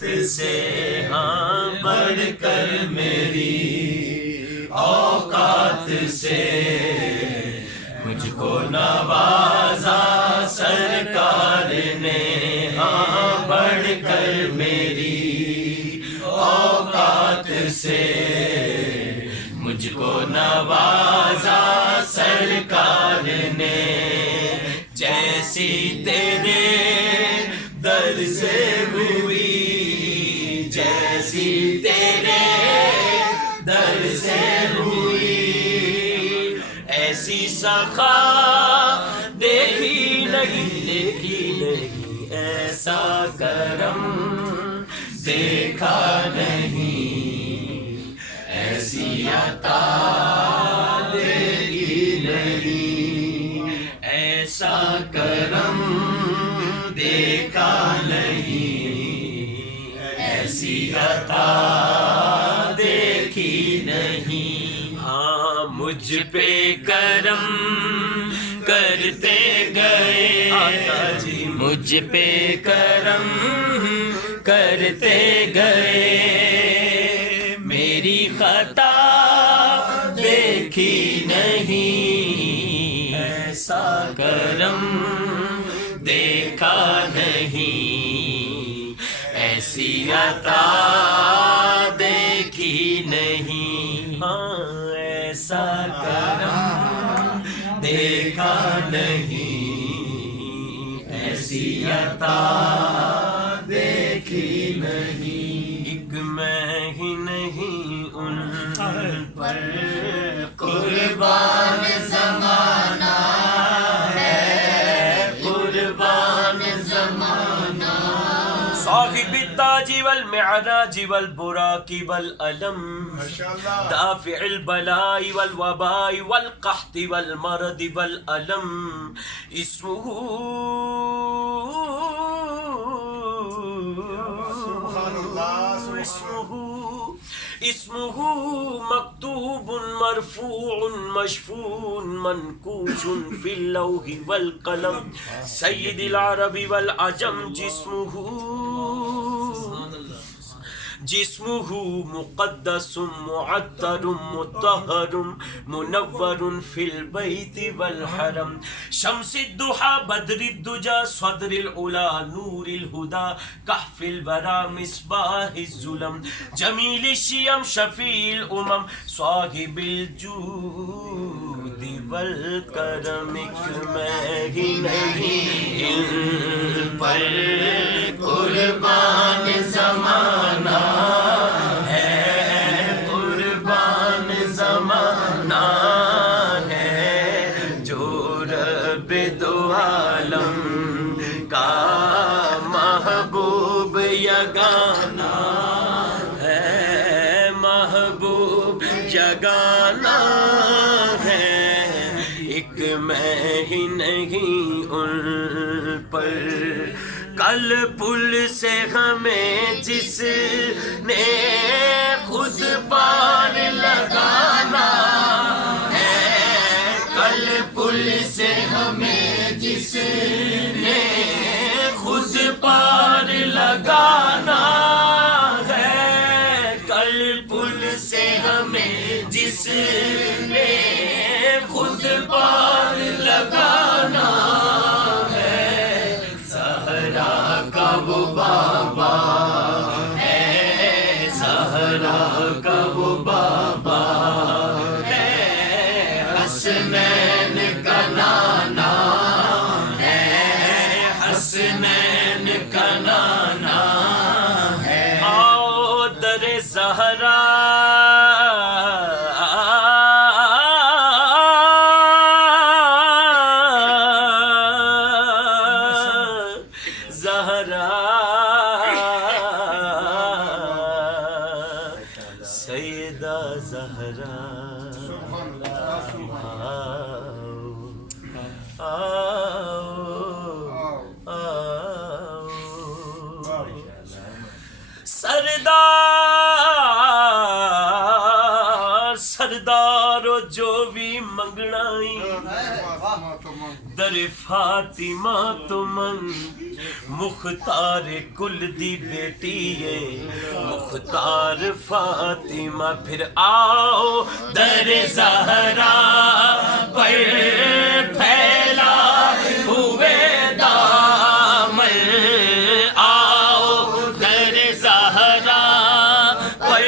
اوقات سے ہاں بڑھ کر میری اوقات سے مجھ کو نوازا سرکار نے ہاں بڑھ کر میری اوقات سے مجھ کو نوازا سرکار نے جیسی تیرے در سے ہوئی جیسی تیرے در سے ہوئی ایسی سخا دیکھی نہیں ایسا کرم دیکھا نہیں ایسی عطا دیکھی نہیں ایسا کرم دیکھا نہیں ایسی عطا دیکھی نہیں ہاں مجھ پہ کرم کرتے گئے آقا جی مجھ پہ کرم کرتے گئے میری خطا دیکھی نہیں ایسا کرم دیکھا نہیں ایسی عطا دیکھی نہیں ہاں ایسا کرم دیکھا نہیں ایسی عطا دیکھی نہیں ایک میں ہی نہیں ان پر قربان زمانہ ہے قربان زمانہ صاحب التاج والمعراج والبراق والألم دافع البلاء والوباء والقحط والمرض والألم اسمه مكتوب مرفوع مشفوع منقوش في اللوح والقلم سيد العرب والعجم جسمه مقدس معطر مطهر منور في البيت والحرم شمس الضحى بدر الدجى صدر العلا نور الهدى كهف الورى مصباح الظلم جميل الشيم شفيع الامم صاحب الجود والکرم میں ہی نہیں ان پر قربان زمانہ ہے قربان زمانہ ہے جو رب دو عالم کا محبوب یگانہ ہے محبوب یگانہ ہے ایک میں ہی نہیں ان پر کل پل سے ہمیں جس نے خود پار لگانا ہے کل پل سے ہمیں جس نے خود پار لگانا ہے کل پل سے ہمیں جس نے خود پار لگانا ہے زہرا کا وہ بابا ہے زہرا کا وہ بابا ہے حسنین کا نانا ہے حسنین کا نانا ہے آؤ در زہرا سیدہ زہرا سردار جو بھی منگنائی در فاطمہ تو منگ مختار کل دی بیٹی ہے مختار فاطمہ پھر آؤ در زہرا پر پھیلا ہوئے دامن آؤ در زہرا پر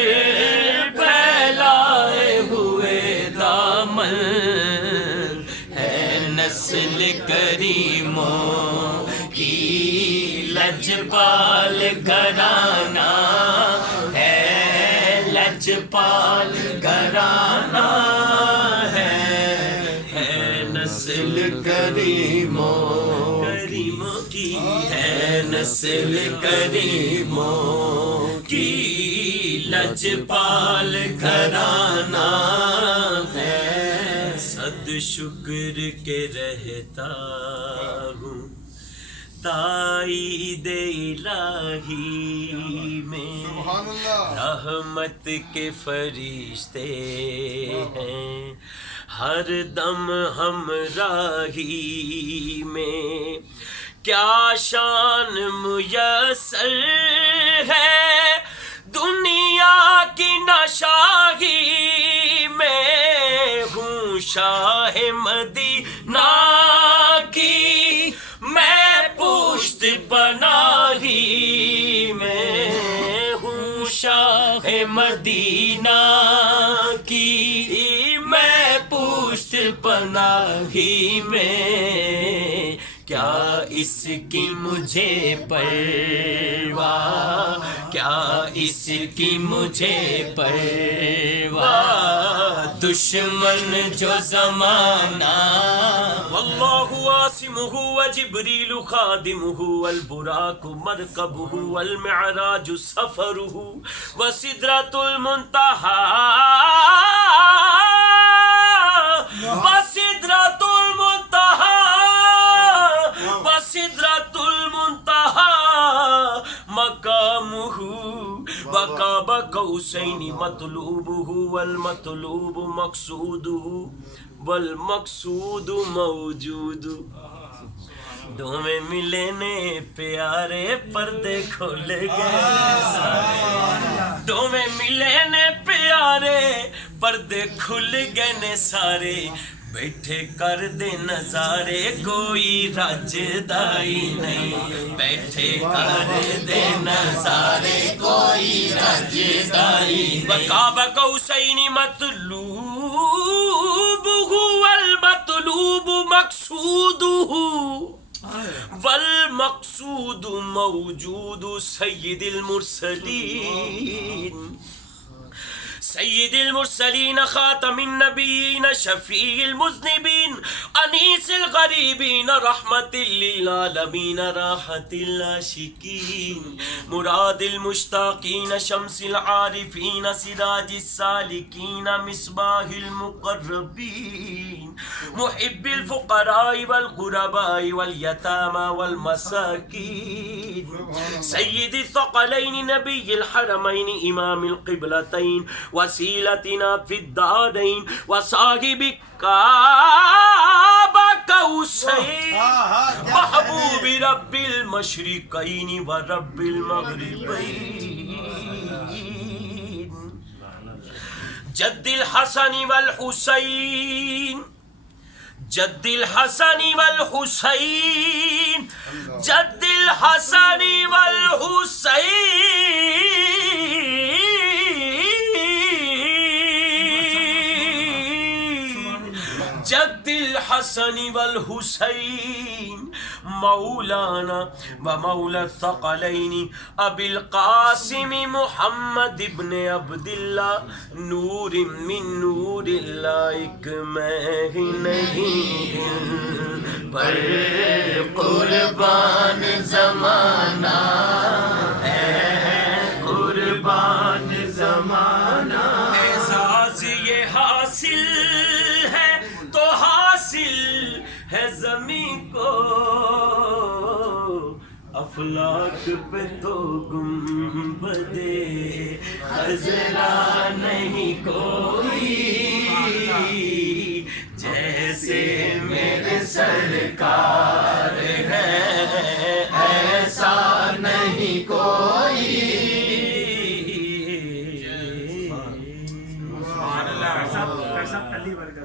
پھیلائے ہوئے دامن ہے نسل کریموں کی لجپال گھرانہ ہے لجپال گھرانہ ہے نسل کریموں کی ہے نسل کریموں کی لجپال گھرانہ ہے صد شکر کے رہتا ہوں تائید الہی میں رحمت کے فرشتے ہیں ہر دم ہمراہی میں کیا شان میسر ہے دنیا کی نشاہی میں ہوں شاہ مدینہ کی میں پشت پناہی میں ہوں شاہ مدینہ کی میں پشت پناہی میں کیا اس کی مجھے پرواہ کیا اس کی مجھے پرواہ دشمن جو زمانہ واللہ عاصمہ وجبریل خادمہ والبراق مرکبہ والمعراج سفرہ وسدرۃ المنتہی وسدرۃ المنتہی وسدرۃ المنتہی مقامہ وقاب قوسین مطلوبہ والمطلوب مقصودہ والمقصود موجود دو میں ملے نے پیارے پردے کھل گئے دو میں ملے نے پیارے پردے کھل گئے نے سارے بیٹھے کر دے نظارے کوئی راجدائی نہیں بیٹھے کر دے نظارے کوئی راجدائی وقاب قوسین مطلوبہ والمطلوب مقصودہ والمقصود موجود سید المرسلین سید المرسلین خاتم النبیین شفیع المذنبین انیس الغریبین رحمت للعالمین راحت العاشقین مراد المشتاقین شمس العارفین سراج السالکین مصباح المقربین محب الفقراء والغرباء والیتامى والمساکین سید الثقلین نبی الحرمین امام القبلتین وسیلتنا فی الدارین وصاحب قاب قوسین محبوب رب المشرقین ورب المغربین جد الحسن والحسین جد الحسن والحسین جد الحسن والحسین جد الحسن والحسین مولانا و مولا الثقلین ابی القاسم محمد ابن عبداللہ نور من نور اللہ ایک میں ہی نہیں پر قربان زمانہ ہے قربان زمانہ اعزاز یہ حاصل ہے تو حاصل ہے زمین کو افلاک پہ تو گنبد خضرا نہیں کوئی جیسے میرے سرکار ہے ایسا علی ورگا